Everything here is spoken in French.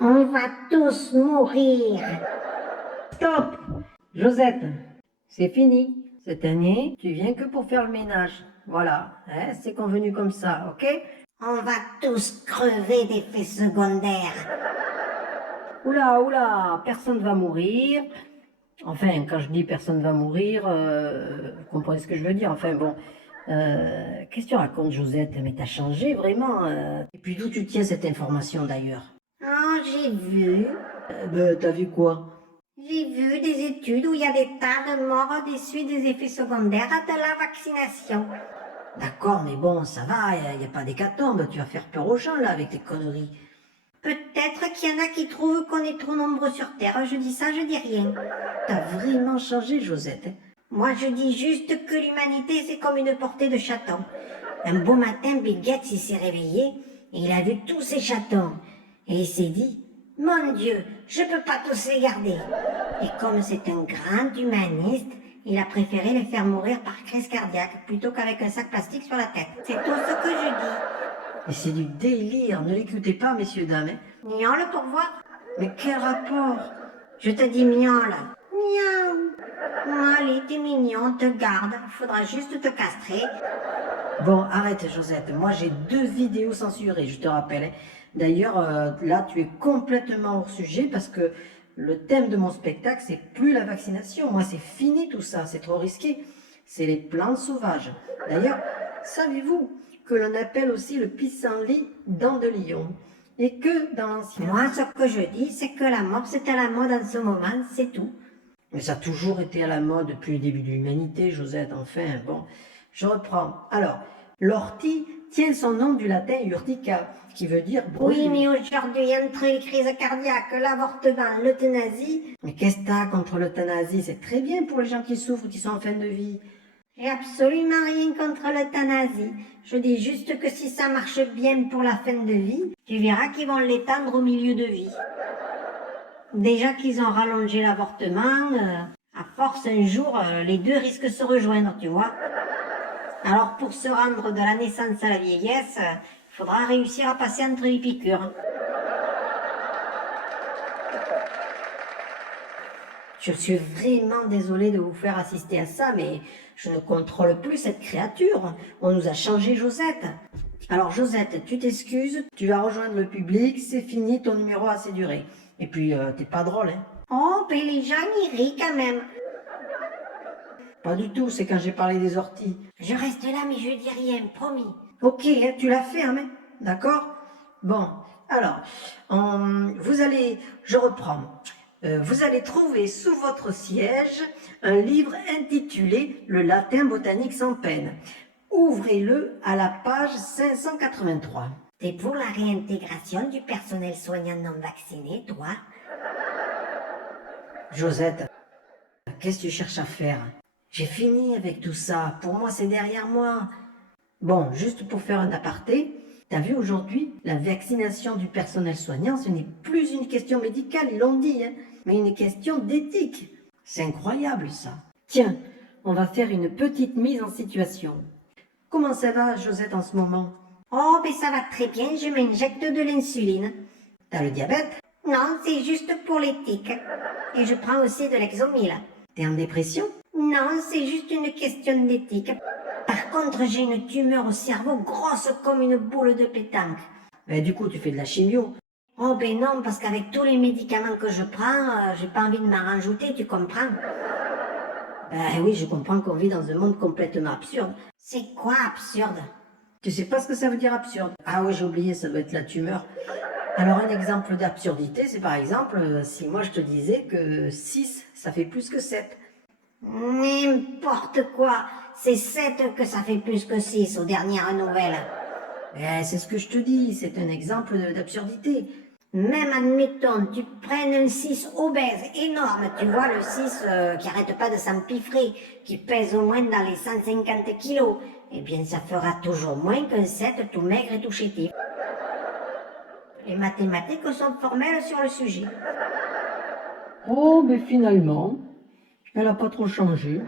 On va tous mourir. Stop! Josette, c'est fini. Cette année, tu viens que pour faire le ménage. Voilà, hein, c'est convenu comme ça, ok? On va tous crever d'effets secondaires. Oula, oula, personne va mourir. Enfin, quand je dis personne va mourir, vous comprenez ce que je veux dire. Enfin bon, qu'est-ce que tu racontes, Josette? Mais t'as changé vraiment. Et puis d'où tu tiens cette information d'ailleurs? Oh, j'ai vu T'as vu quoi? des études où il y a des tas de morts des suites des effets secondaires de la vaccination. D'accord, mais bon, ça va, il n'y a pas d'hécatombe. Tu vas faire peur aux gens là avec tes conneries. Peut-être qu'il y en a qui trouvent qu'on est trop nombreux sur Terre. Je dis ça, je dis rien. T'as vraiment changé, Josette. Hein? Moi, je dis juste que l'humanité, c'est comme une portée de chatons. Un beau matin, Bill Gates, il s'est réveillé et il a vu tous ces chatons. Et il s'est dit, mon Dieu, je peux pas tous les garder. Et comme c'est un grand humaniste, il a préféré les faire mourir par crise cardiaque plutôt qu'avec un sac plastique sur la tête. C'est tout ce que je dis. Mais c'est du délire, ne l'écoutez pas, messieurs, dames. Hein? Miaule pour voir. Mais quel rapport? Je te dis miaule. Miaou. Allez, t'es mignon, te garde. Faudra juste te castrer. Bon, arrête, Josette. Moi, j'ai 2 vidéos censurées, je te rappelle. Hein. D'ailleurs, là, tu es complètement hors sujet parce que le thème de mon spectacle, c'est plus la vaccination. Moi, c'est fini tout ça, c'est trop risqué. C'est les plantes sauvages. D'ailleurs, savez-vous que l'on appelle aussi le pissenlit dent de lion et que dans l'ancien... Moi, ce que je dis, c'est que la mort, c'est à la mode en ce moment, c'est tout. Mais ça a toujours été à la mode depuis le début de l'humanité, Josette, enfin, bon... Je reprends. Alors, l'ortie tient son nom du latin urtica, qui veut dire brûler. Oui, mais aujourd'hui, entre les crises cardiaques, l'avortement, l'euthanasie... Mais qu'est-ce que t'as contre l'euthanasie? C'est très bien pour les gens qui souffrent, qui sont en fin de vie. J'ai absolument rien contre l'euthanasie. Je dis juste que si ça marche bien pour la fin de vie, tu verras qu'ils vont l'étendre au milieu de vie. Déjà qu'ils ont rallongé l'avortement, à force un jour, les deux risquent de se rejoindre, tu vois. Alors pour se rendre de la naissance à la vieillesse, il faudra réussir à passer entre les piqûres. Je suis vraiment désolée de vous faire assister à ça, mais je ne contrôle plus cette créature. On nous a changé Josette. Alors Josette, tu t'excuses, tu vas rejoindre le public, c'est fini, ton numéro a assez duré. Et puis, t'es pas drôle, hein? Oh, ben les gens y rient quand même. Pas du tout, c'est quand j'ai parlé des orties. Je reste là, mais je dis rien, promis. Ok, hein, tu l'as fait, hein, d'accord? Bon, alors, je reprends. Vous allez trouver sous votre siège un livre intitulé « Le latin botanique sans peine ». Ouvrez-le à la page 583. T'es pour la réintégration du personnel soignant non vacciné, toi? Josette, qu'est-ce que tu cherches à faire? J'ai fini avec tout ça. Pour moi, c'est derrière moi. Bon, juste pour faire un aparté, t'as vu aujourd'hui, la vaccination du personnel soignant, ce n'est plus une question médicale, ils l'ont dit, hein, mais une question d'éthique. C'est incroyable, ça. Tiens, on va faire une petite mise en situation. Comment ça va, Josette, en ce moment? Oh, ben ça va très bien, je m'injecte de l'insuline. T'as le diabète? Non, c'est juste pour l'éthique. Et je prends aussi de l'Exomil. T'es en dépression? Non, c'est juste une question d'éthique. Par contre, j'ai une tumeur au cerveau grosse comme une boule de pétanque. Ben, du coup, tu fais de la chimio. Oh ben non, parce qu'avec tous les médicaments que je prends, j'ai pas envie de m'en rajouter, tu comprends? Ben oui, je comprends qu'on vit dans un monde complètement absurde. C'est quoi absurde? Tu sais pas ce que ça veut dire absurde? Ah oui, j'ai oublié, ça doit être la tumeur. Alors un exemple d'absurdité, c'est par exemple, si moi je te disais que 6, ça fait plus que 7. N'importe quoi. C'est 7 que ça fait plus que 6 aux dernières nouvelles. C'est ce que je te dis, c'est un exemple d'absurdité. Même admettons, tu prennes un 6 obèse, énorme, tu vois le 6 qui arrête pas de s'empiffrer, qui pèse au moins dans les 150 kilos, eh bien ça fera toujours moins qu'un 7 tout maigre et tout chétif. Les mathématiques sont formelles sur le sujet. Oh, mais finalement, elle n'a pas trop changé.